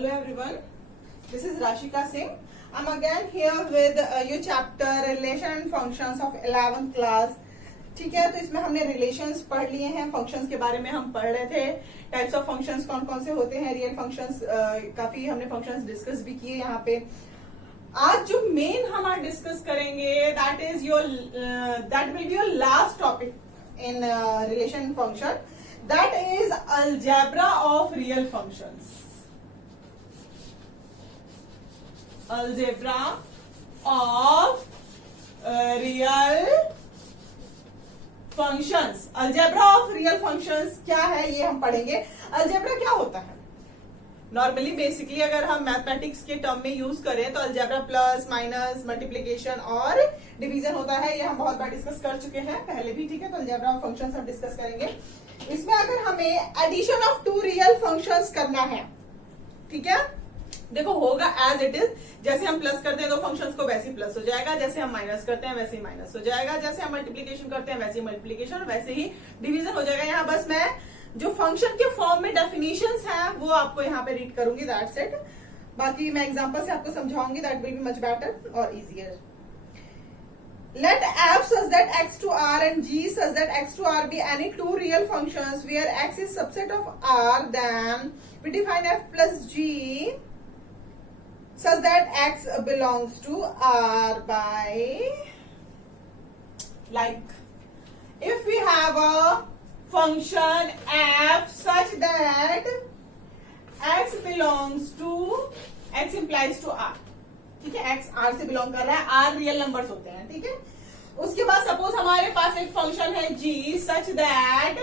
Hello everyone, this is Rashika Singh. I'm again here with your chapter Relation and Functions of 11th class. ठीक है, तो इसमें हमने relations पढ़ लिए हैं, फंक्शंस के बारे में हम पढ़ रहे थे, टाइप्स ऑफ फंक्शंस कौन कौन से होते हैं, रियल फंक्शंस, काफी हमने फंक्शंस डिस्कस भी किए यहाँ पे. आज जो मेन हम आज डिस्कस करेंगे that will be your last topic in relation function, that is algebra of real functions. Algebra of real functions. Algebra of real functions क्या है ये हम पढ़ेंगे. अलजेब्रा क्या होता है? नॉर्मली बेसिकली अगर हम मैथमेटिक्स के टर्म में यूज करें तो अलजेब्रा प्लस माइनस मल्टीप्लिकेशन और डिवीजन होता है. ये हम बहुत बार डिस्कस कर चुके हैं पहले भी. ठीक है, तो अलजेब्रा ऑफ फंक्शंस हम डिस्कस करेंगे. इसमें अगर हमें addition of two real functions करना है, ठीक है, देखो होगा एज इट इज. जैसे हम प्लस करते हैं तो फंक्शंस को वैसे ही प्लस हो जाएगा, जैसे हम माइनस करते हैं वैसे ही माइनस हो जाएगा, जैसे हम मल्टीप्लिकेशन करते हैं वैसे ही मल्टीप्लिकेशन, वैसे ही डिवीजन हो जाएगा. यहाँ बस मैं जो फंक्शन के फॉर्म में डेफिनेशंस हैं वो आपको यहाँ पे रीड करूंगी, दैट्स इट. बाकी मैं एग्जांपल से आपको समझाऊंगी, that will be much better और easier. Let f such that x to r and g such that x to r be any two real functions where x is subset of r, then we define f plus g such that x belongs to r by, like, if we have a function f such that x belongs to, x implies to r, ठीक है, x r से belong कर रहा है, r real numbers होते हैं. ठीक है, उसके बाद सपोज हमारे पास एक फंक्शन है g such that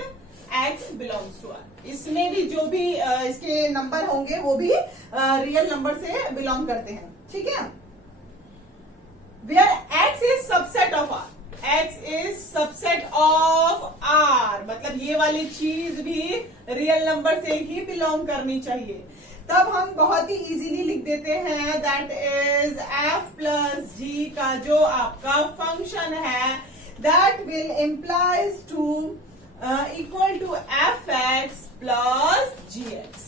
x belongs to r. इसमें भी जो भी इसके नंबर होंगे वो भी रियल नंबर से बिलोंग करते हैं. ठीक है, where x is subset of r, x is subset of r, मतलब ये वाली चीज भी रियल नंबर से ही बिलोंग करनी चाहिए. तब हम बहुत ही इजीली लिख देते हैं that is f plus G का जो आपका फंक्शन है that will implies to equal to F x plus ji X.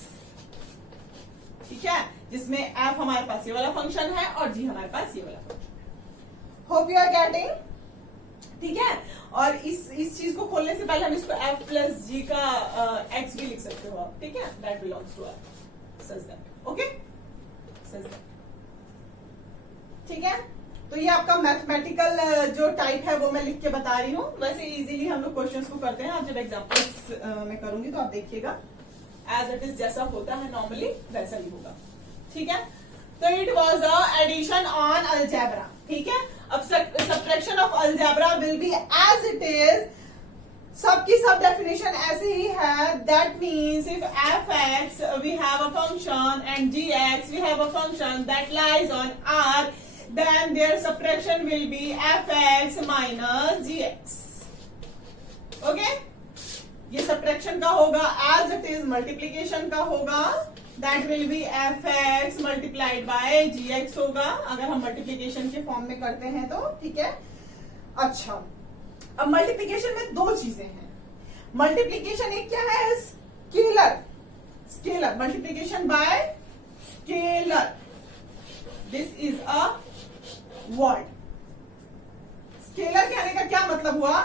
ठीक है, जिसमें f हमारे पास ये वाला फंक्शन है और g हमारे पास ये वाला फंक्शन है. Hope you are getting. ठीक है, और इस चीज को खोलने से पहले हम इसको f प्लस जी का x भी लिख सकते हो आप. ठीक है, that belongs to r. Okay, ठीक है. तो ये आपका मैथमेटिकल जो टाइप है वो मैं लिख के बता रही हूँ. वैसे इजीली हम लोग क्वेश्चंस को करते हैं. आप जब एग्जांपल्स में करूंगी तो आप देखिएगा एज इट इज जैसा होता है नॉर्मली वैसा ही होगा. ठीक है, तो it was a addition on algebra. ठीक है, अब subtraction of algebra will be as it is. सबकी सब डेफिनेशन ऐसे ही है. That means if F X we have a function and ji X we have a function that lies on R, then their subtraction will be F X minus G X. Okay, ये subtraction का होगा. As it is multiplication का होगा, that will be F X multiplied by G X होगा अगर हम multiplication के form में करते हैं तो. ठीक है, अच्छा, अब मल्टीप्लिकेशन में दो चीजें हैं. मल्टीप्लिकेशन एक क्या है? Scalar. Scalar multiplication bye scalar, this is a word. Scalar कहने का क्या मतलब हुआ?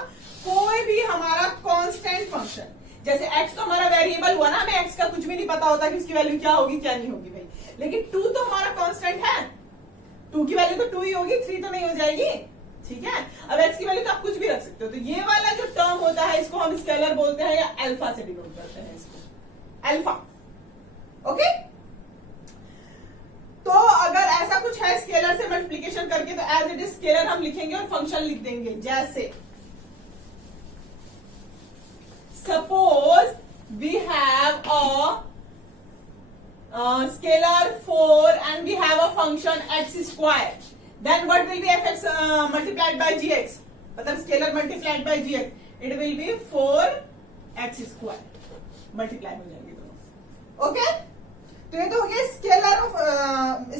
कोई भी हमारा कांस्टेंट फंक्शन, जैसे x तो हमारा वेरिएबल हुआ ना, हमें x का कुछ भी नहीं पता होता कि इसकी वैल्यू क्या होगी क्या नहीं होगी भाई. लेकिन 2 तो हमारा कांस्टेंट है, 2 की वैल्यू तो 2 ही होगी, 3 तो नहीं हो जाएगी. ठीक है, अब x की वैल्यू तो आप कुछ भी रख सकते हो. तो ये वाला जो टर्म होता है इसको हम स्केलर बोलते हैं या अल्फा से डिनोट करते हैं इसको, अल्फा. ओके, तो अगर ऐसा कुछ है स्केलर से मल्टीप्लिकेशन करके तो एज इट इज स्केलर हम लिखेंगे और फंक्शन लिख देंगे. जैसे suppose we have a scalar 4 and we have a function x square, then what will be fx multiplied by gx, मतलब scalar multiplied by gx, it will be 4x square. Multiply हो जाएंगे दोनों. Okay, तो ये तो हो गया scalar of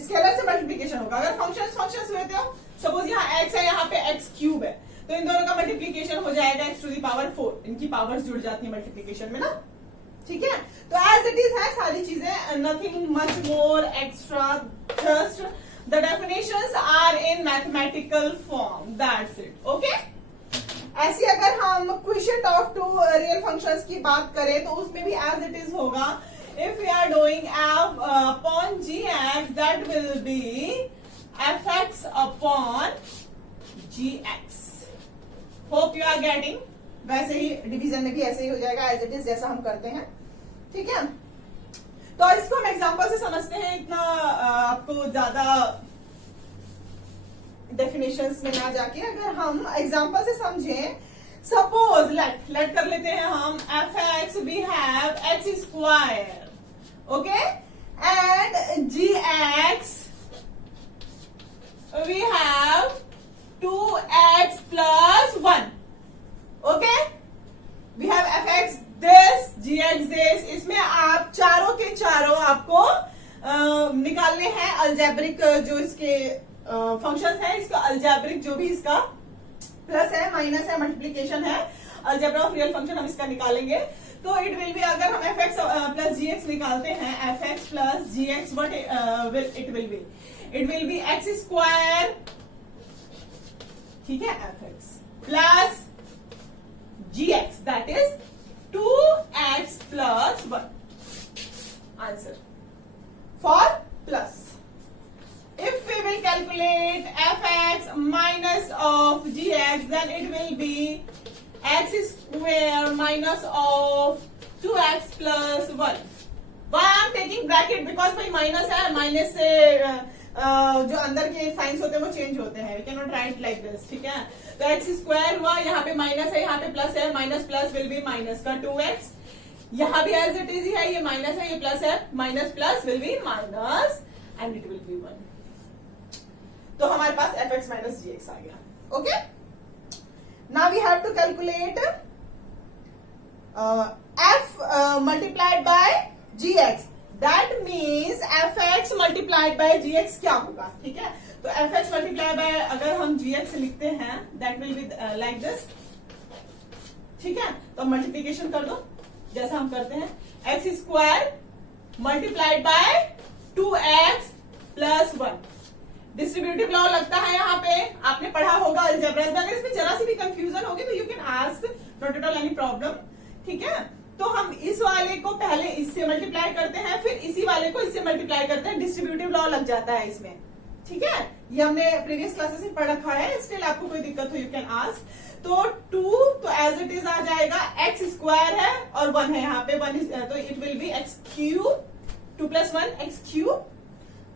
scalar से मल्टीप्लिकेशन होगा. अगर फंक्शंस हुए थे, सपोज यहाँ x है, यहाँ पे x क्यूब है, तो इन दोनों का मल्टीप्लिकेशन हो जाएगा x टू दी पावर 4. इनकी पावर्स जुड़ जाती है मल्टीप्लिकेशन में ना. ठीक है, तो एज इट इज है सारी चीजें nothing much more extra, just the definitions are in mathematical form, that's it. Okay? ऐसी अगर हम question of two real functions की बात करें तो उसमें भी एज इट इज होगा. If we are doing f upon gx, that will be fx upon gx. Hope you are getting. वैसे ही डिवीजन में भी ऐसे ही हो जाएगा एज इट इज, जैसा हम करते हैं. ठीक है, तो इसको हम एग्जांपल से समझते हैं, इतना आपको ज्यादा डेफिनेशंस में ना जाके अगर हम एग्जांपल से समझें. सपोज लेट कर लेते हैं हम F X we have X square, okay, and ji X we have 2x plus 1. Okay, we have F X this, G X this. इसमें आप चारों के चारों आपको निकालने हैं अलजेब्रिक जो इसके फंक्शंस है. इसका अलजेब्रिक जो भी इसका प्लस है, माइनस है, मल्टीप्लीकेशन है, अलजेब्रा ऑफ रियल फंक्शन हम इसका निकालेंगे. तो इट विल बी, अगर हम एफ एक्स प्लस जी एक्स निकालते हैं, F x plus ji X, what it will be? It will be x square, ठीक है, F x plus ji x, that is 2x plus 1. Answer for plus. If we will calculate fx minus of gx, then it will be x square minus of 2x plus 1. Why I am taking bracket? Because भाई minus है, minus से जो अंदर के science होते हैं वो change होते हैं. We can not write like this. ठीक है, तो एक्स स्क्वायर हुआ, यहाँ पे माइनस है, यहाँ पे प्लस है, minus plus will be minus का 2x. यहाँ भी एज इट इज ही है, ये माइनस है, ये प्लस है, minus plus will be minus and it will be 1. तो हमारे पास F X minus G X आ गया. Okay, now we have to calculate F multiplied by G x. That means F X multiplied by G X क्या होगा? ठीक है, तो एफ एक्स मल्टीप्लाइड बाय अगर हम जी एक्स लिखते हैं, that will be like this. ठीक है, तो मल्टीप्लीकेशन कर दो जैसा हम करते हैं. X square multiplied bye 2x plus 1. Distributive law लगता है यहाँ पे, आपने पढ़ा होगा अलजेब्रा में. अगर इसमें जरा सी भी कंफ्यूजन होगी तो you can ask, not at all any problem. ठीक है, तो हम इस वाले को पहले इससे मल्टीप्लाई करते हैं, फिर इसी वाले को इससे मल्टीप्लाई करते हैं. डिस्ट्रीब्यूटिव लॉ लग जाता है इसमें. ठीक है, ये हमने प्रीवियस क्लासेस में पढ़ रखा है. स्टिल आपको कोई दिक्कत हो यू कैन आस्क. तो 2 तो एज इट इज आ जाएगा, एक्स स्क्वायर है और 1 है यहाँ पे, 1 इज, तो it will be x cube, 2 plus 1 x cube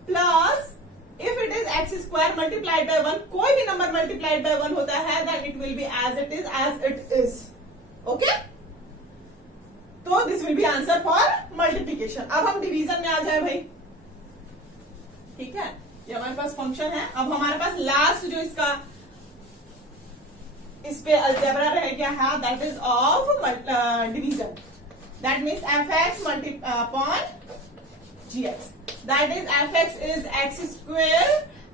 plus, if it is x square multiplied by 1, कोई भी नंबर मल्टीप्लाइड बाय 1 होता है, then it will be as it is. Okay, तो this will be answer for multiplication. अब हम division में आ जाए भाई. ठीक है, ये हमारे पास फंक्शन है. अब हमारे पास लास्ट जो इसका इस पे अलजेब्रा रह गया है, that is of division. That means F X upon G x. That is F x is X square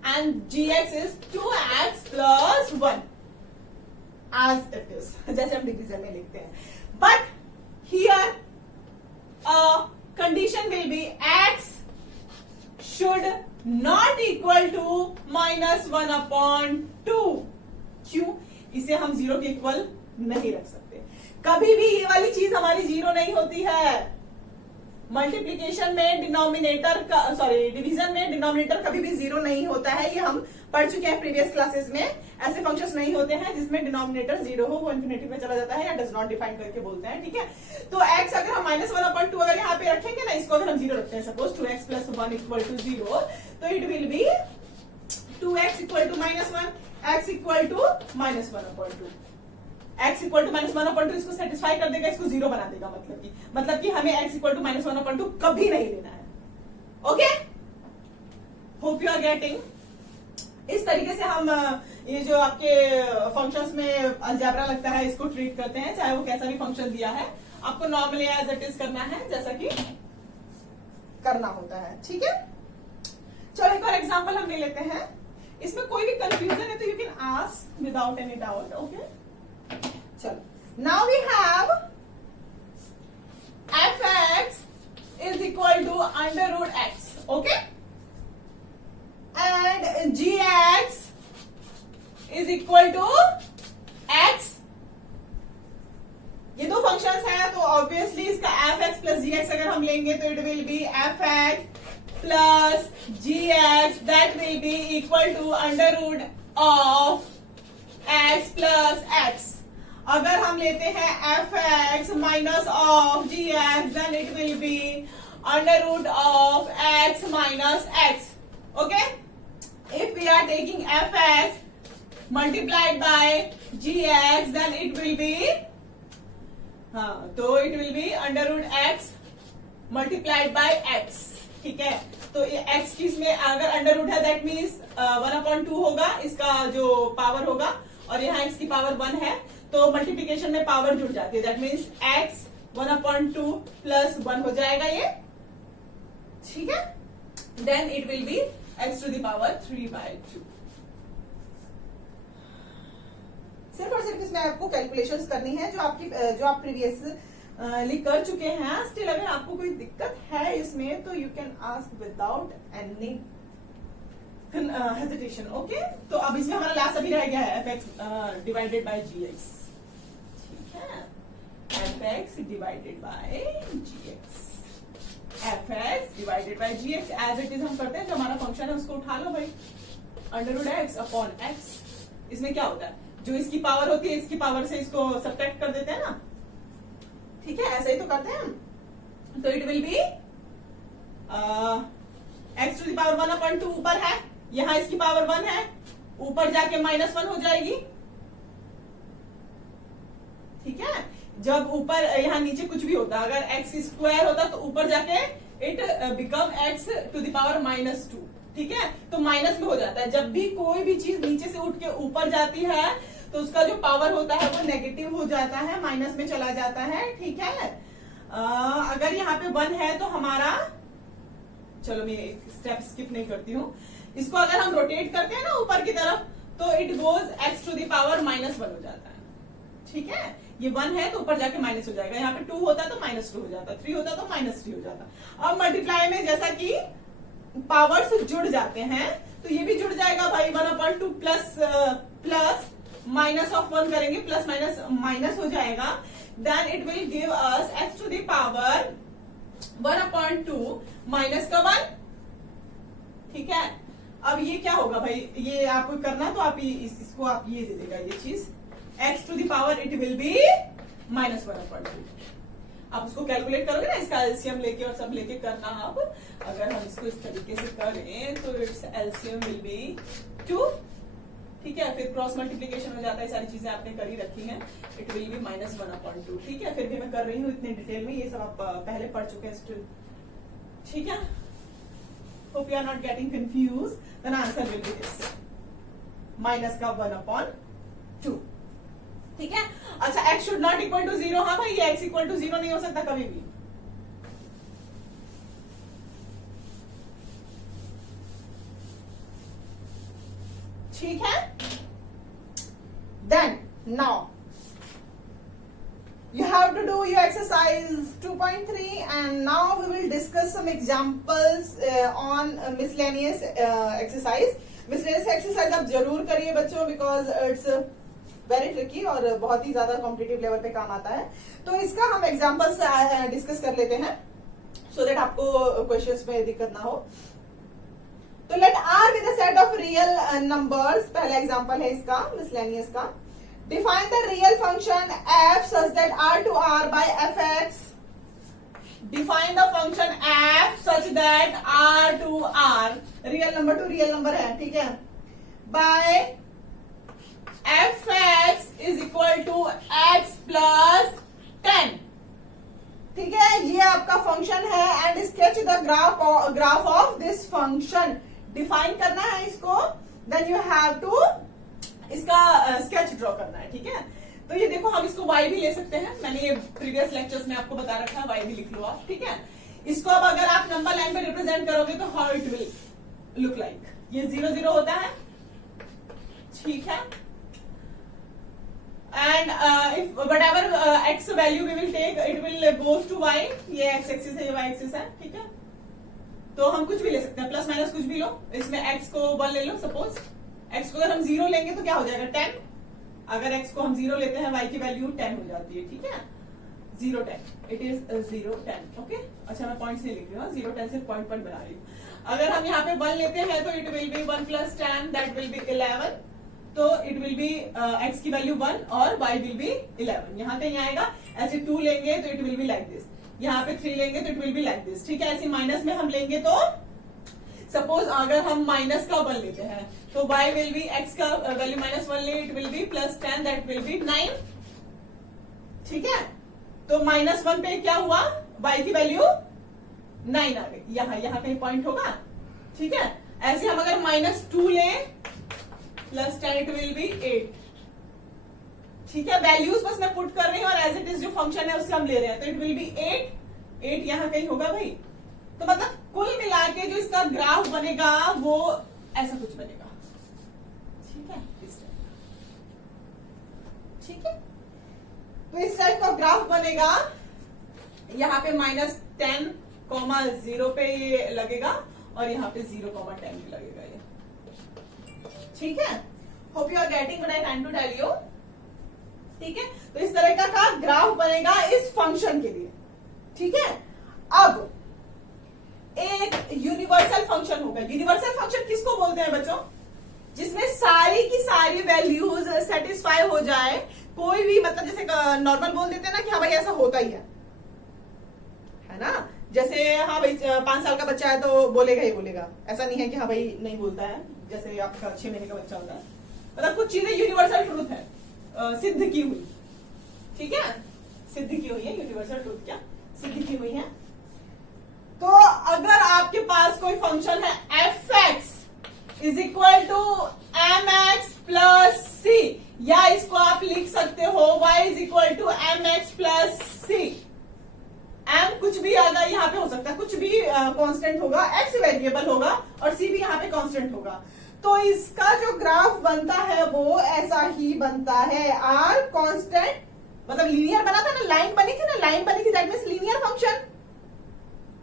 and ji x is 2x plus 1 as it is, जैसे हम डिवीजन में लिखते हैं. But here a condition will be x should not equal to -1 upon 2. क्यों? इसे हम 0 के equal नहीं रख सकते. कभी भी ये वाली चीज हमारी 0 नहीं होती है. मल्टीप्लीकेशन में डिनोमिनेटर का, सॉरी डिवीजन में डिनोमिनेटर कभी भी 0 नहीं होता है. ये हम पढ़ चुके हैं प्रीवियस क्लासेस में. ऐसे फंक्शंस नहीं होते हैं जिसमें डिनोमिनेटर 0 हो, वो इन्फिनिटी में चला जाता है या डज नॉट डिफाइन करके बोलते हैं. ठीक है, तो x अगर हम -1/2 अगर यहाँ पे रखेंगे ना, इसको अगर हम 0 रखते हैं, suppose 2x plus 1 equal to 0, तो it will be 2x equal to -1, x equal to -1/2. x equal to -1/2 इसको सेटिस्फाई कर देगा, इसको 0 बना देगा. मतलब कि हमें x इक्वल टू -1/2 कभी नहीं लेना है. Okay, hope you are getting. इस तरीके से हम ये जो आपके फंक्शंस में अलजेब्रा लगता है इसको ट्रीट करते हैं, चाहे वो कैसा भी फंक्शन दिया है. आपको नॉर्मली एज इट इज करना है जैसा कि करना होता है. ठीक है, चलो एक और एग्जांपल हम ले लेते हैं. इसमें कोई भी कंफ्यूजन है तो you can ask without any doubt. Okay, चलो now we have F x is equal to under root x, okay, and ji x is equal to x. ये दो फंक्शंस हैं तो ऑब्वियसली इसका एफ एक्स प्लस जी x अगर हम लेंगे तो it will be F x plus ji x, that will be equal to under root of x plus x. अगर हम लेते हैं F X minus of G X, then it will be under root of X minus X, okay. If we are taking F X multiplied by G X, then it will be, हाँ, तो it will be under root X multiplied by X, ठीक है। तो ये एक्स की इसमें अगर अंडर रूट है दैट मीन्स 1/2 होगा इसका जो पावर होगा, और यहाँ एक्स की पावर 1 है तो मल्टीप्लीकेशन में पावर जुड़ जाती है, दैट मीन्स एक्स 1/2 प्लस 1 हो जाएगा ये, ठीक है। Then it will be X to the power 3/2। सिर्फ और सिर्फ इसमें आपको कैलकुलेशंस करनी है जो आप प्रीवियस लिख कर चुके हैं। स्टिल अगर आपको कोई दिक्कत है इसमें तो you can ask without any hesitation, okay. तो अब इसमें हमारा लास्ट अभी रह गया है F X divided by G X, ठीक है, F X divided by G X, F X divided by G X as it is हम करते हैं, जो हमारा फंक्शन है उसको उठा लो भाई, under root X upon X. इसमें क्या होता है, जो इसकी पावर होती है इसकी पावर से इसको सब्ट्रैक्ट कर देते हैं ना, ठीक है, ऐसा ही तो करते हैं हम। तो it will be X to the power 1/2 ऊपर है, यहां इसकी पावर 1 है, ऊपर जाके -1 हो जाएगी, ठीक है। जब ऊपर यहाँ नीचे कुछ भी होता, अगर एक्स स्क्वायर होता तो ऊपर जाके it become X to the power -2, ठीक है। तो माइनस में हो जाता है, जब भी कोई भी चीज नीचे से उठ के ऊपर जाती है तो उसका जो पावर होता है वो नेगेटिव हो जाता है, माइनस में चला जाता है, ठीक है। अगर यहाँ पे 1 है तो हमारा, चलो मैं एक स्टेप स्किप नहीं करती हूँ, इसको अगर हम रोटेट करते हैं ना ऊपर की तरफ तो it goes X to the power -1 हो जाता है, ठीक है। ये 1 है तो ऊपर जाके माइनस हो जाएगा, यहाँ पे 2 होता तो -2 हो जाता, 3 होता तो -3 हो जाता। अब मल्टीप्लाई में जैसा कि पावर्स जुड़ जाते हैं तो ये भी जुड़ जाएगा भाई, 1/2 प्लस माइनस ऑफ 1 करेंगे, प्लस माइनस माइनस हो जाएगा, then it will give us X to the power 1/2 minus का 1, ठीक है। अब ये क्या होगा भाई, ये आपको करना तो आप इसको आप ये दे देगा ये चीज, X to the power it will be -1/2। आप उसको कैलकुलेट करोगे ना, इसका एलसीएम लेके और सब लेके करना। आप अगर हम इसको इस तरीके से करें तो इट्स एलसीएम विल बी 2, ठीक है। फिर क्रॉस मल्टीप्लीकेशन हो जाता है, सारी चीजें आपने करी रखी हैं, इट विल बी -1/2, ठीक है। फिर भी मैं कर रही हूँ इतने डिटेल में, ये सब आप पहले पढ़ चुके हैं स्टिल, ठीक है। Hope you are not getting confuse, then answer will be this, minus का 1/2, ठीक है। अच्छा, x should not equal to 0, हाँ भाई, ये x इक्वल टू 0 नहीं हो सकता कभी भी, ठीक है। Then now you have to do your exercise 2.3 and now we will discuss some examples on miscellaneous exercise। miscellaneous exercise आप जरूर करिए बच्चों, because it's वेरी ट्रिकी और बहुत ही ज्यादा कॉम्पिटिटिव लेवल पे काम आता है। तो इसका हम एग्जांपल्स डिस्कस कर लेते हैं सो दैट आपको क्वेश्चंस में दिक्कत ना हो। तो let R with a set of real numbers, पहला एग्जांपल है इसका मिसलेनियस का। Define the real function F such that R to R by F X. Define the function F such that R to R, real number to real number है, ठीक है, by F x is equal to x plus 10, ठीक है। ये आपका function है and sketch the graph of this function. Define करना है इसको, देन यू हैव टू इसका स्केच ड्रॉ करना है, ठीक है। तो ये देखो, हम इसको y भी ले सकते हैं, मैंने ये प्रीवियस लेक्चर्स में आपको बता रखा है, y भी लिख लो आप, ठीक है। इसको अब अगर आप नंबर लाइन में रिप्रेजेंट करोगे तो how it will look like, ये 0 0 होता है, ठीक है। And if whatever x value we will take it will goes to y, ये x एक्सिस है, ये y एक्सिस है, ठीक है। तो हम कुछ भी ले सकते हैं, प्लस माइनस कुछ भी लो, इसमें x को 1 ले लो, सपोज x को अगर हम 0 लेंगे तो क्या हो जाएगा 10, अगर x को हम 0 लेते हैं y की वैल्यू 10 हो जाती है, ठीक है। 0 10 इट इज 0 10, ओके। अच्छा मैं पॉइंट्स नहीं लिख रही हूँ, 0 10 सिर्फ पॉइंट बना रही हूँ। अगर हम यहाँ पे 1 लेते हैं तो it will be 1 + 10 that will B 11, तो इट विल बी x की वैल्यू 1 और y विल बी 11, यहाँ कहीं आएगा। ऐसे 2 लेंगे तो it will be like this, यहाँ पे 3 लेंगे तो it will be like this, ठीक है। ऐसे माइनस में हम लेंगे तो सपोज अगर हम माइनस का 1 लेते हैं तो y विल बी x का वैल्यू -1 ले, it will B +10 that will B 9, ठीक है। तो -1 पे क्या हुआ, y की वैल्यू 9 आ गई, यहाँ कहीं पॉइंट होगा, ठीक है। ऐसे हम अगर -2 ले +10 इट विल बी 8, ठीक है। वैल्यूज बस मैं पुट कर रही हूँ और एज इट इज जो फंक्शन है उससे हम ले रहे हैं, तो इट विल बी 8 यहाँ कहीं होगा भाई। तो मतलब कुल मिला के जो इसका ग्राफ बनेगा वो ऐसा कुछ बनेगा, ठीक है, इस टाइप का, ठीक है। तो इस टाइप का ग्राफ बनेगा, यहाँ पे -10, 0 पे ये लगेगा और यहाँ पे 0, 10 भी लगेगा ये, ठीक है। Hope you are getting what I trying to tell you, ठीक है। तो इस तरह का ग्राफ बनेगा इस फंक्शन के लिए, ठीक है। अब एक यूनिवर्सल फंक्शन होगा। यूनिवर्सल फंक्शन किसको बोलते हैं बच्चों, जिसमें सारी की सारी वैल्यूज सेटिस्फाई हो जाए, कोई भी मतलब जैसे नॉर्मल बोल देते हैं ना कि हाँ भाई ऐसा होता ही है ना। जैसे हाँ भाई 5 साल का बच्चा है तो बोलेगा ही बोलेगा, ऐसा नहीं है कि हाँ भाई नहीं बोलता है। जैसे आपका 6 महीने का बच्चा होता है, मतलब कुछ चीजें यूनिवर्सल ट्रूथ है, सिद्ध की हुई, ठीक है, सिद्ध की हुई है। यूनिवर्सल ट्रूथ क्या सिद्ध की हुई है। तो अगर आपके पास कोई फंक्शन है f(x) = mx + c, या इसको आप लिख सकते हो y = mx + c, m कुछ भी अगर यहाँ पे हो सकता है, कुछ भी कांस्टेंट होगा, x वेरिएबल होगा और c भी यहाँ पे कांस्टेंट होगा। तो इसका जो ग्राफ बनता है वो ऐसा ही बनता है, r कांस्टेंट, मतलब लीनियर बना था ना, लाइन बनी थी दैट मींस लीनियर फंक्शन।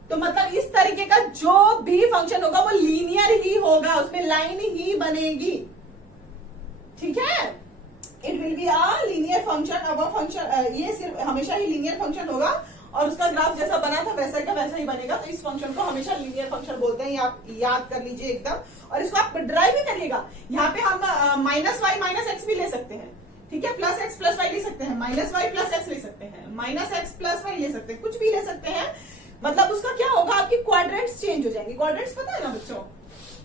तो मतलब इस तरीके का जो भी फंक्शन होगा वो लीनियर ही होगा, उसमें लाइन ही बनेगी, ठीक है। It will B a linear function. अब फंक्शन ये सिर्फ हमेशा ही लीनियर फंक्शन होगा और उसका ग्राफ जैसा बना था वैसा का वैसा ही बनेगा। तो इस फंक्शन को हमेशा लीनियर फंक्शन बोलते हैं, आप याद कर लीजिए एकदम। और इसको आप ड्राइव भी करिएगा। यहाँ पे हम -y - x भी ले सकते हैं, ठीक है, +x + y ले सकते हैं, -y + x ले सकते हैं, -x + y ले सकते हैं, कुछ भी ले सकते हैं। मतलब उसका क्या होगा, आपकी क्वाड्रेंट्स चेंज हो जाएंगे। क्वाड्रेंट्स पता है ना बच्चों,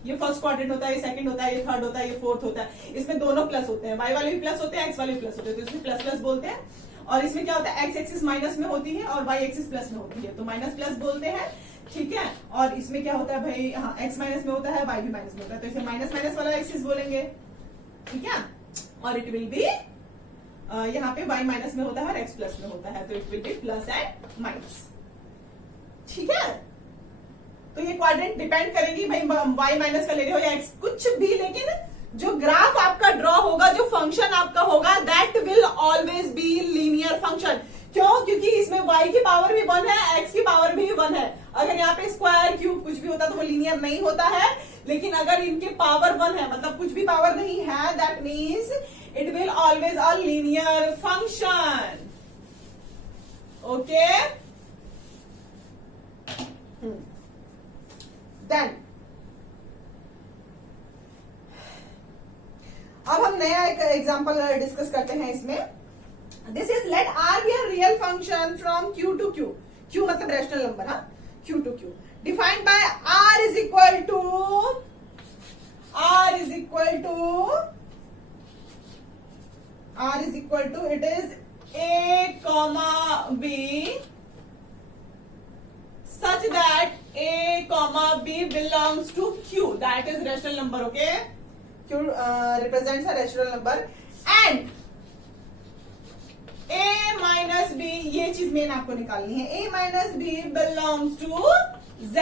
ये फर्स्ट क्वाड्रेंट होता है, ये सेकंड होता है, ये थर्ड होता है, ये फोर्थ होता है। इसमें दोनों प्लस होते हैं, y वाले भी प्लस होते हैं, x वाले भी प्लस होते हैं, तो इसमें प्लस बोलते हैं। और इसमें क्या होता है, x एक्सिस माइनस में होती है और y एक्सिस प्लस में होती है, तो माइनस बोलते हैं, ठीक है। और इसमें क्या होता है भाई, हाँ x माइनस में होता है, y भी माइनस में होता है, तो इसे माइनस वाला एक्सिस बोलेंगे, ठीक है। और इट विल बी यहाँ पे y माइनस में होता है और x प्लस में होता है, तो it will B plus and minus, ठीक है। तो ये क्वाड्रेंट डिपेंड करेगी भाई y माइनस का ले रहे हो या x, कुछ भी, लेकिन जो ग्राफ आपका ड्रॉ होगा, जो फंक्शन आपका होगा, that will always be linear function. क्यों? क्योंकि इसमें y की पावर भी 1 है, x की पावर भी 1 है। अगर यहाँ पे स्क्वायर क्यूब कुछ भी होता तो वो लीनियर नहीं होता है, लेकिन अगर इनके पावर 1 है, मतलब कुछ भी पावर नहीं है, that means it will always a linear function, okay. Then अब हम नया एक एग्जांपल डिस्कस करते हैं इसमें। This is let r be a real function from q to q, q मतलब रैशनल नंबर, हाँ, q to q, defined by r is equal to it is a, b such that a, b belongs to q, that is rational number, okay. q represents a rational number and a minus b, ये चीज main आपको निकालनी है, a minus b belongs to z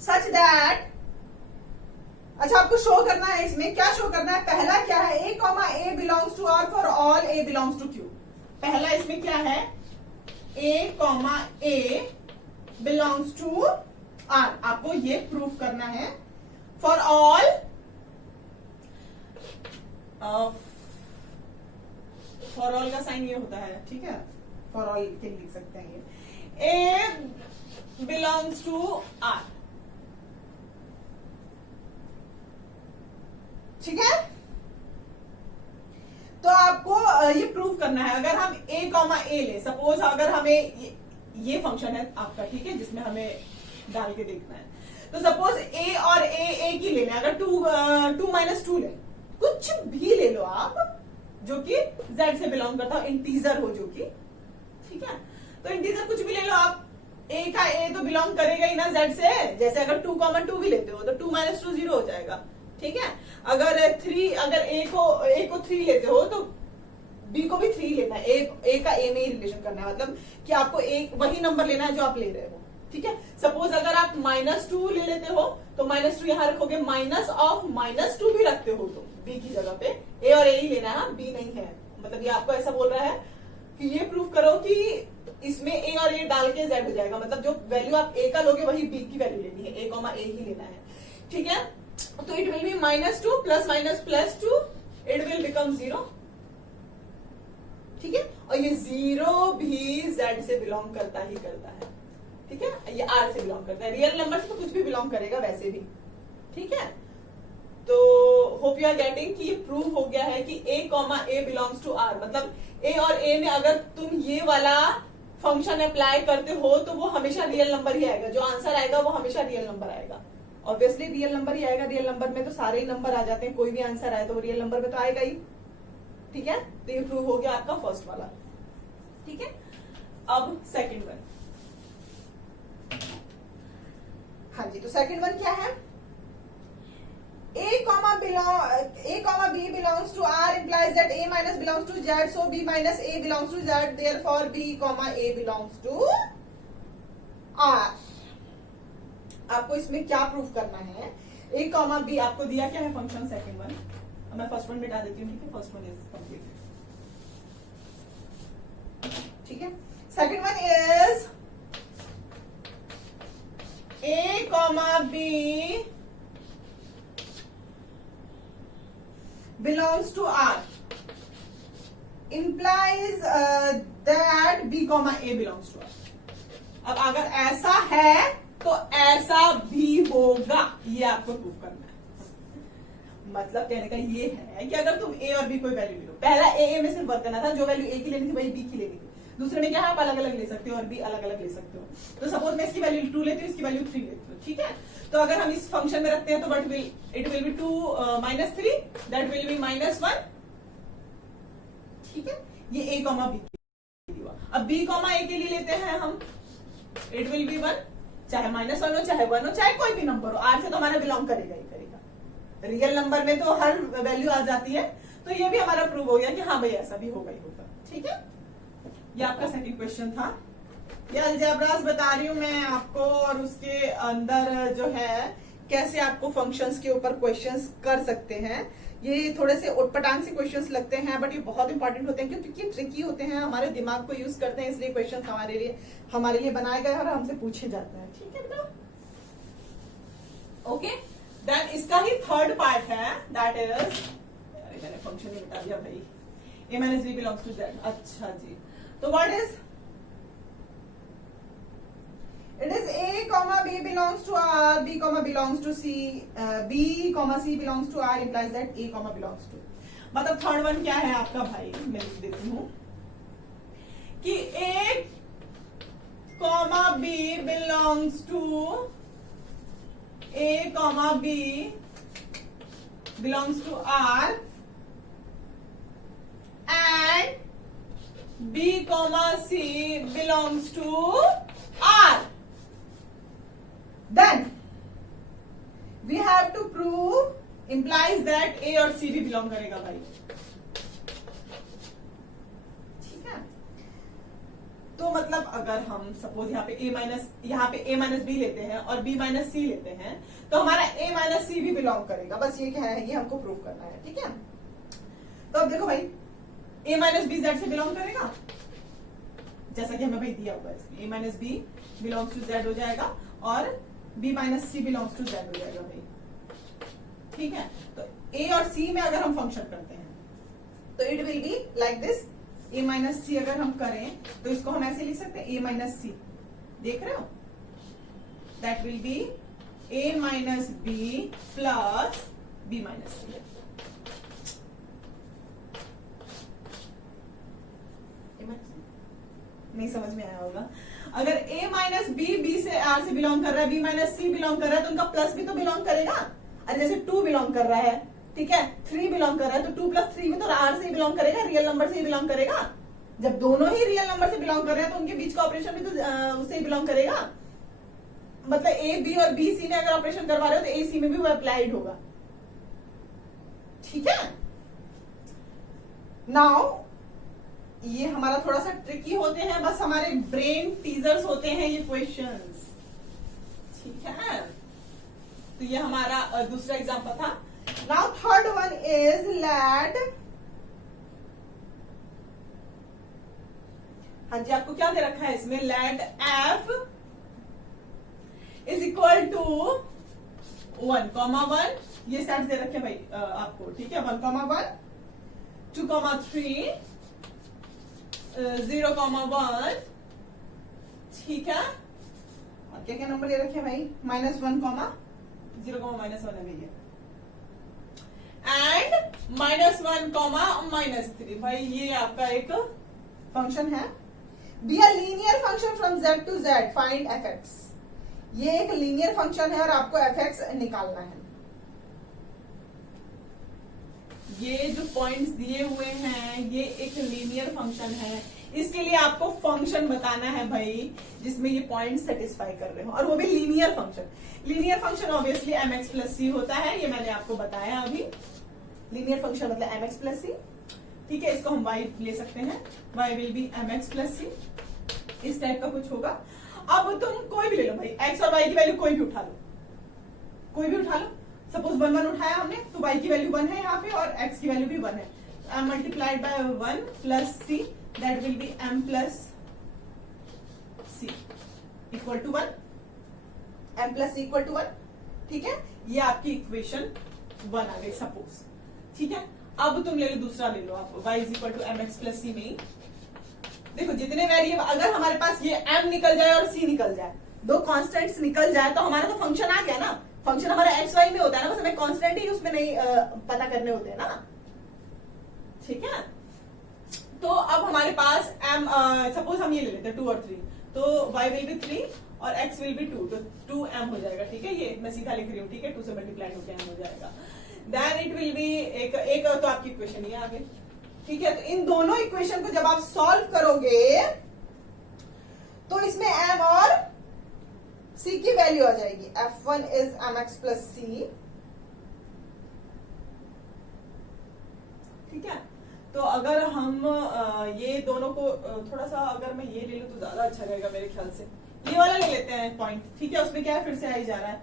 such that अच्छा, आपको show करना है, इसमें क्या शो करना है? पहला क्या है? a comma a belongs to r for all a belongs to q। पहला इसमें क्या है? a comma a belongs to r। आपको ये प्रूफ करना है फॉर ऑल, फॉर ऑल का साइन ये होता है, ठीक है, फॉर ऑल के लिख सकते हैं ये, a बिलोंग्स टू r, ठीक है। तो आपको ये प्रूव करना है। अगर हम a कॉमा a ले, सपोज अगर हमें ये फंक्शन है आपका, ठीक है, जिसमें हमें डाल के देखना है, तो सपोज a और a की लेना है। अगर 2 माइनस 2 ले, कुछ भी ले लो आप जो कि z से बिलोंग करता हो, इंटीजर हो जो कि, ठीक है, तो इंटीजर कुछ भी ले लो आप। a का a तो बिलोंग करेगा ही ना z से। जैसे अगर 2 कॉमा 2 भी लेते हो तो 2 माइनस 2 0 हो जाएगा, ठीक है। अगर a को 3 लेते हो तो b को भी 3 लेना है। a का a में ही रिलेशन करना है, मतलब कि आपको एक वही नंबर लेना है जो आप ले रहे हो, ठीक है। सपोज अगर आप -2 ले लेते हो तो -2 यहां रखोगे, -2 भी रखते हो तो b की जगह पे a और a ही लेना है, b नहीं है। मतलब ये आपको ऐसा बोल रहा है कि ये प्रूफ करो कि इसमें a और a डाल के z हो जाएगा, मतलब जो वैल्यू आप a का लोगे वही b की वैल्यू लेनी है, a कॉमा a ही लेना है, ठीक है। तो it will B -2 plus minus +2, it will become 0, ठीक है। और ये 0 भी z से बिलोंग करता ही करता है, ठीक है, ये r से बिलोंग करता है। रियल नंबर से तो कुछ भी बिलोंग करेगा वैसे भी, ठीक है। तो होप यू आर गेटिंग कि ये प्रूव हो गया है कि a comma a belongs to r, मतलब a और a में अगर तुम ये वाला फंक्शन अप्लाई करते हो तो वो हमेशा रियल नंबर ही आएगा, जो आंसर आएगा वो हमेशा रियल नंबर आएगा। ऑब्वियसली रियल नंबर ही आएगा, रियल नंबर में तो सारे ही नंबर आ जाते हैं, कोई भी आंसर आए तो वो रियल नंबर में तो आएगा ही, ठीक है। तो ये प्रूव हो गया आपका फर्स्ट वाला, ठीक है। अब सेकंड वन, हाँ जी, तो सेकंड वन क्या है? a comma b belongs to r implies that a minus belongs to z, so b minus a belongs to z, therefore b comma a belongs to r। आपको इसमें क्या proof करना है? a comma b आपको दिया क्या है function second one, मैं फर्स्ट वन मिटा देती हूँ, ठीक है, फर्स्ट वन इज कंप्लीट, ठीक है। Second one is a comma b belongs to r implies that b comma a belongs to r। अब अगर ऐसा है तो ऐसा भी होगा, ये आपको प्रूव करना है। मतलब कहने का ये है कि अगर तुम a और b कोई वैल्यू ले लो, पहला a में सिर्फ वर्क करना था, जो वैल्यू a की लेनी थी वही b की लेनी थी। दूसरे में क्या है, आप अलग अलग ले सकते हो और b अलग अलग ले सकते हो। तो सपोज मैं इसकी वैल्यू 2 लेती हूँ, इसकी वैल्यू 3 लेती हूँ, ठीक है। तो अगर हम इस फंक्शन में रखते हैं तो it will B 2 minus 3, that will be -1, ठीक है। ये a कॉमा b के लिए हुआ। अब b कॉमा a के लिए लेते हैं हम, इट विल बी 1, चाहे -1 हो, चाहे 1 हो, चाहे कोई भी नंबर हो, r से तो हमारा बिलोंग करेगा ही करेगा। रियल नंबर में तो हर वैल्यू आ जाती है, तो ये भी हमारा प्रूव हो गया कि हाँ भाई ऐसा भी होगा ही होगा, ठीक है। ये आपका सेकंड क्वेश्चन था। ये अलजेब्रास बता रही हूं मैं आपको, और उसके अंदर जो है कैसे आपको फंक्शंस के ऊपर क्वेश्चंस कर सकते हैं। ये थोड़े से उटपटांग से क्वेश्चंस लगते हैं, बट ये बहुत इंपॉर्टेंट होते हैं क्योंकि ये ट्रिकी होते हैं, हमारे दिमाग को यूज करते हैं, इसलिए क्वेश्चंस हमारे लिए बनाए गए और हमसे पूछे जाते हैं, ठीक है बेटा। ओके, देन इसका ही थर्ड पार्ट है, दैट इज, अरे मैंने फंक्शन ही बता दिया भाई, a minus b belongs to z। अच्छा जी, तो what is, it is a comma b belongs to r, b comma belongs to c, b comma c belongs to r implies that a comma belongs to, मतलब third one क्या है आपका भाई, मैं लिख देती हूं कि a comma b belongs to, a comma b belongs to r and b comma c belongs to r। Then we have to prove implies that a और c भी बिलोंग करेगा भाई, ठीक है। तो मतलब अगर हम सपोज यहाँ पे a माइनस बी लेते हैं और b माइनस सी लेते हैं तो हमारा a माइनस सी भी बिलोंग करेगा। बस ये क्या है, ये हमको प्रूव करना है, ठीक है। तो अब देखो भाई, a माइनस बी जेड से बिलोंग करेगा, जैसा कि हमें भाई दिया हुआ है इसमें। a minus b belongs to z हो जाएगा और b minus c belongs to z हो जाएगा भाई, ठीक है। तो a और c में अगर हम फंक्शन करते हैं तो it will be like this. a minus C अगर हम करें तो इसको हम ऐसे लिख सकते हैं, a माइनस सी, देख रहे हो, that will be a minus B plus b minus C. नहीं समझ में आया होगा। अगर a माइनस बी से आर से बिलोंग कर रहा है, b माइनस सी बिलोंग कर रहा है, तो उनका प्लस भी तो बिलोंग करेगा। अरे जैसे 2 बिलोंग कर रहा है, ठीक है, 3 बिलोंग कर रहा है, तो 2 प्लस 3 में तो आर से ही बिलोंग करेगा, रियल नंबर से ही बिलोंग करेगा। जब दोनों ही रियल नंबर से बिलोंग कर रहे हैं तो उनके बीच का ऑपरेशन भी तो उससे ही बिलोंग करेगा। मतलब ए बी और बी सी में अगर ऑपरेशन करवा रहे हो तो ए सी में भी वो अप्लाइड होगा, ठीक है। नाउ ये हमारा थोड़ा सा ट्रिकी होते हैं, बस हमारे ब्रेन टीजर्स होते हैं ये क्वेश्चंस, ठीक है। तो ये हमारा दूसरा एग्जांपल था। Now third one is let, हाँ जी, आपको क्या दे रखा है इसमें, let f is equal to 1,1, ये सेट्स दे रखे भाई आपको, ठीक है। 1,1, 2,3, 0,1, ठीक है। और क्या क्या नंबर दे रखे भाई, -1, 0,-1 है भैया, एंड -1, -3। भाई ये आपका एक फंक्शन है। Be a linear function from z to z, find fx। ये एक लीनियर फंक्शन है और आपको fx निकालना है। ये जो पॉइंट्स दिए हुए हैं ये एक लीनियर फंक्शन है, इसके लिए आपको फंक्शन बताना है भाई जिसमें ये पॉइंट सेटिस्फाई कर रहे हो, और वो भी linear function. Linear function obviously mx plus C होता है, ये मैंने आपको बताया अभी। लीनियर फंक्शन मतलब mx प्लस सी, ठीक है। इसको हम y ले सकते हैं, y will be mx plus C, इस टाइप का कुछ होगा। अब तुम कोई भी ले लो भाई, x और y की वैल्यू कोई भी उठा लो, कोई भी उठा लो। सपोज 1 उठाया हमने तो y की वैल्यू 1 है यहाँ पे और x की वैल्यू भी 1 है। m multiplied by 1 plus c, that will be m plus c equal to 1, m plus c equal to 1, ठीक है। ये आपकी इक्वेशन 1 आ गई सपोज, ठीक है। अब तुम ले लो दूसरा, ले लो आप y is equal to mx plus C में। देखो जितने वेरिएबल, अगर हमारे पास ये m निकल जाए और c निकल जाए, दो कांस्टेंट्स निकल जाए तो हमारा तो फंक्शन आ गया ना। फंक्शन हमारा एक्स वाई में होता है ना, बस हमें कांस्टेंट ही उसमें नहीं पता करने होते हैं ना, ठीक है। तो अब हमारे पास m, सपोज हम ये ले लेते हैं 2 और 3, तो y विल बी 3 और x विल बी 2, तो 2m हो जाएगा, ठीक है। ये मैं सीधा लिख रही हूँ, ठीक है, 2 से मल्टीप्लाई होकर m हो जाएगा। देन इट विल बी एक तो आपकी इक्वेशन ये आ गई, ठीक है। तो इन दोनों इक्वेशन को जब आप सॉल्व करोगे तो इसमें m और c की वैल्यू आ जाएगी। f1 is mx plus c, ठीक है। तो अगर हम ये दोनों को थोड़ा सा, अगर मैं ये ले लूं तो ज्यादा अच्छा रहेगा मेरे ख्याल से। ये वाला ले लेते हैं पॉइंट, ठीक है। उसमें क्या है, फिर से आ ही जा रहा है,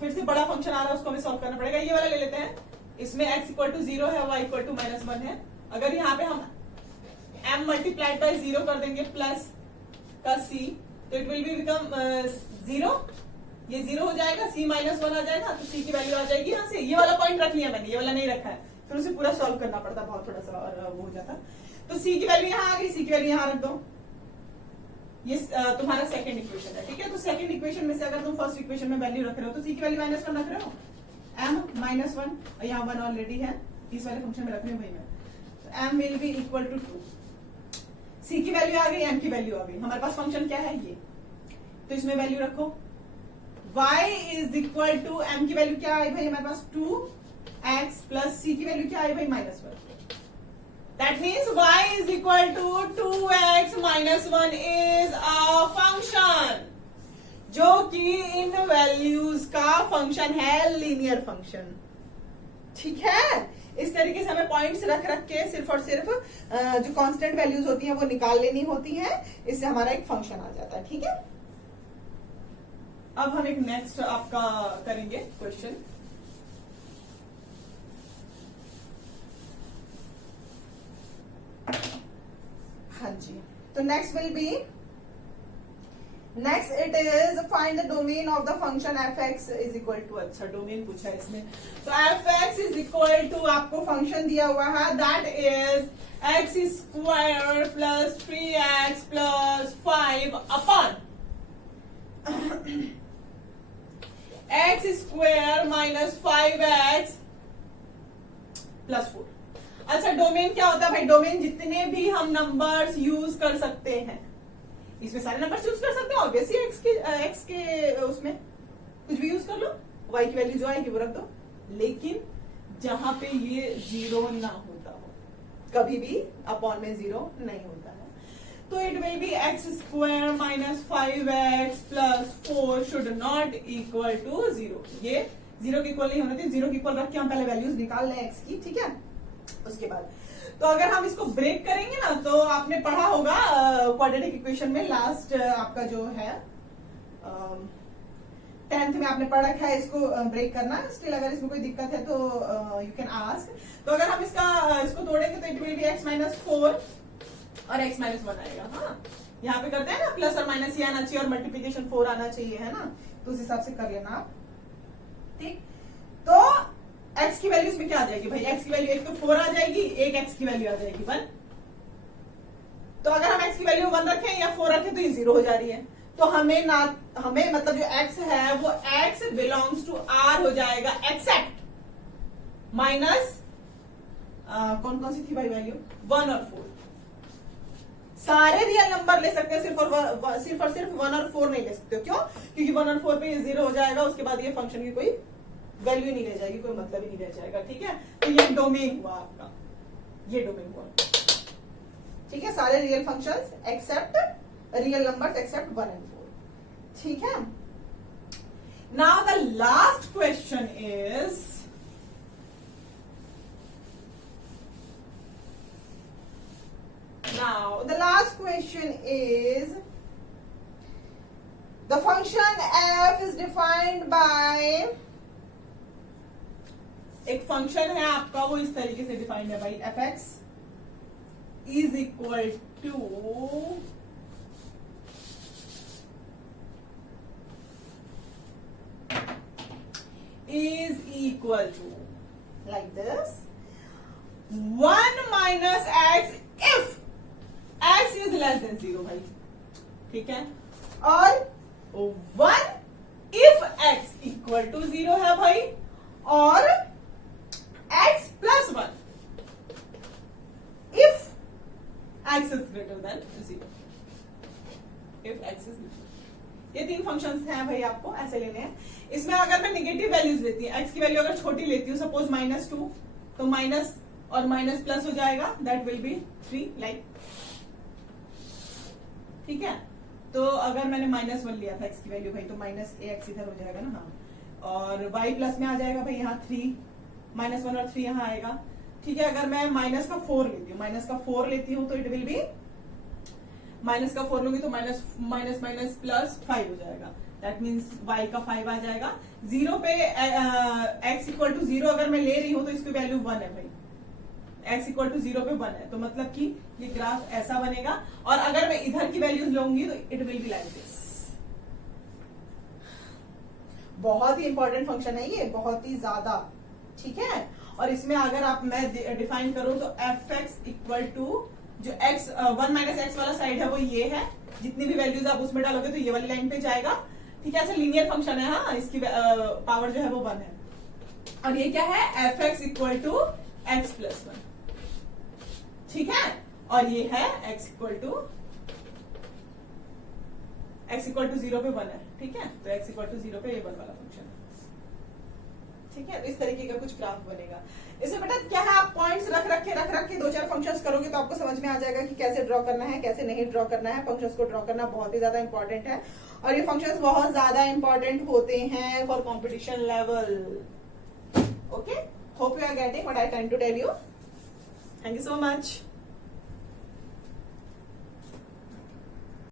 फिर से बड़ा फंक्शन आ रहा है, उसको हमें सॉल्व करना पड़ेगा। ये वाला ले लेते हैं, इसमें x इक्वल टू 0 है, y इक्वल टू -1 है। अगर यहाँ पे हम m मल्टीप्लाइड बाय 0 कर देंगे प्लस का c, तो इट विल बी बिकम 0, ये 0 हो जाएगा, c -1 आ जाएगा, तो c की वैल्यू आ जाएगी यहाँ से। ये वाला पॉइंट रख लिया मैंने, ये वाला नहीं रखा है, फिर उसे पूरा सॉल्व करना पड़ता, बहुत थोड़ा सा और वो हो जाता। तो c की वैल्यू यहाँ आ गई, c की वैल्यू यहाँ रख दो। ये तुम्हारा सेकंड इक्वेशन है, ठीक है। तो सेकंड इक्वेशन में से अगर तुम फर्स्ट इक्वेशन में वैल्यू रख रहे हो तो c की वैल्यू -1 रख रहे हो, m -1, और यहाँ 1 ऑलरेडी है, इस वाले फंक्शन में रख रही हूँ भाई मैं। तो m will be equal to 2, c की वैल्यू आ गई, m की वैल्यू आ गई। हमारे पास फंक्शन क्या है ये, तो इसमें वैल्यू रखो। y is equal to, m की वैल्यू क्या आई भाई हमारे पास 2x प्लस c की वैल्यू क्या आई भाई -1। That means y is equal to 2x -1 is a function जो कि इन वैल्यूज का फंक्शन है, लीनियर फंक्शन, ठीक है। इस तरीके से हमें पॉइंट्स रख रख के सिर्फ और सिर्फ जो कांस्टेंट वैल्यूज होती हैं वो निकाल लेनी होती हैं, इससे हमारा एक फंक्शन आ जाता है। ठीक है, अब हम एक नेक्स्ट आपका करेंगे क्वेश्चन। हाँ जी, तो next will be, next it is find the domain of the function f x is equal to, अच्छा डोमेन पूछा है इसमें, तो f x is equal to आपको फंक्शन दिया हुआ है that is x square plus 3x plus 5 upon x square minus 5x plus 4। अच्छा डोमेन क्या होता है भाई? डोमेन जितने भी हम नंबर्स यूज कर सकते हैं, इसमें सारे नंबर्स यूज कर सकते हैं ऑब्वियसली, एक्स के उसमें कुछ भी यूज कर लो, वाई की वैल्यू जो आएगी वो रख दो, लेकिन जहां पे ये 0 ना होता हो, कभी भी अपॉन में 0 नहीं होता है, तो it will be x square minus 5x plus 4 should not equal to 0। ये 0 के इक्वल नहीं होना चाहिए, 0 के इक्वल रख के हम पहले वैल्यूज निकाल लें एक्स की। ठीक है, उसके बाद तो अगर हम इसको ब्रेक करेंगे ना, तो आपने पढ़ा होगा क्वाड्रेटिक इक्वेशन में लास्ट आपका जो है 10th में आपने पढ़ रखा है इसको ब्रेक करना। स्टिल अगर इसमें कोई दिक्कत है तो यू कैन आस्क। तो अगर हम इसको तोड़ेंगे तो it will be x minus 4 और एक्स माइनस 1 आएगा। हाँ, यहाँ पे करते हैं ना प्लस और माइनस, ये आना चाहिए और मल्टीप्लीकेशन 4 आना चाहिए, है ना, तो उस हिसाब से कर लेना आप। ठीक, तो x की वैल्यू इसमें क्या आ जाएगी भाई? x की वैल्यू एक तो 4 आ जाएगी, एक x की वैल्यू आ जाएगी 1। तो अगर हम x की वैल्यू 1 रखें या 4 रखें तो ये 0 हो जा रही है, तो हमें मतलब जो x है वो x बिलोंग्स टू r हो जाएगा, एक्सेप्ट माइनस कौन कौन सी थी भाई वैल्यू? 1 और 4। सारे रियल नंबर ले सकते हैं, सिर्फ और सिर्फ 1 और 4 नहीं ले सकते। क्यों? क्योंकि 1 और 4 पे ये 0 हो जाएगा, उसके बाद ये फंक्शन की कोई वैल्यू ही नहीं रह जाएगी, कोई मतलब ही नहीं रह जाएगा। ठीक है, तो ये डोमेन हुआ आपका, ये डोमेन हुआ। ठीक है, सारे real functions except real numbers except 1 and 4। ठीक है, now the last question is, now the last question is the function f is defined by, एक फंक्शन है आपका वो इस तरीके से डिफाइंड है भाई, f x is equal to like this 1 minus x if x is less than 0 भाई। ठीक है, और 1 if x इक्वल टू 0 है भाई, और x plus 1 if x is greater than 0, if x is greater। ये 3 फंक्शंस हैं भाई, आपको ऐसे लेने हैं। इसमें अगर मैं निगेटिव वैल्यूज लेती हूँ, x की वैल्यू अगर छोटी लेती हूँ, सपोज -2, तो माइनस और माइनस प्लस हो जाएगा, दैट विल बी 3 लाइक। ठीक है, तो अगर मैंने -1 लिया था x की वैल्यू भाई, तो माइनस ax इधर हो जाएगा ना, हाँ, और y प्लस में आ जाएगा भाई यहाँ 3, -1 और 3 यहाँ आएगा। ठीक है, अगर मैं माइनस का 4 लेती हूँ तो इट विल बी, माइनस का 4 लूंगी तो माइनस माइनस प्लस 5 हो जाएगा, दैट मीन्स y का 5 आ जाएगा। 0 पे x इक्वल टू 0 अगर मैं ले रही हूँ तो इसकी वैल्यू 1 है भाई, x इक्वल टू 0 पे 1 है, तो मतलब कि ये ग्राफ ऐसा बनेगा। और अगर मैं इधर की वैल्यूज लूंगी तो it will be like this. बहुत ही इंपॉर्टेंट फंक्शन है ये, बहुत ही ज्यादा। ठीक है, और इसमें अगर आप मैं डिफाइन करूं तो एफ एक्स इक्वल टू जो x 1 माइनस एक्स वाला साइड है वो ये है, जितनी भी वैल्यूज आप उसमें डालोगे तो ये वाली लाइन पे जाएगा। ठीक है, ऐसा लीनियर फंक्शन है, हाँ, इसकी पावर जो है वो 1 है, और ये क्या है, F x equal to x plus 1। ठीक है, और ये है x इक्वल टू 0 पे 1 है। ठीक है, तो x इक्वल टू 0 पे ये 1 वाला फंक्शन है। ठीक है, इस तरीके का कुछ ग्राफ बनेगा। इसमें बेटा क्या है, आप पॉइंट्स रख के 2-4 फंक्शंस करोगे तो आपको समझ में आ जाएगा कि कैसे ड्रॉ करना है, कैसे नहीं ड्रॉ करना है। फंक्शंस को ड्रॉ करना बहुत ही ज्यादा इंपॉर्टेंट है, और ये फंक्शंस बहुत ज्यादा इंपॉर्टेंट होते हैं for competition level. Okay, Hope you are getting what I trying to tell you. Thank you so much.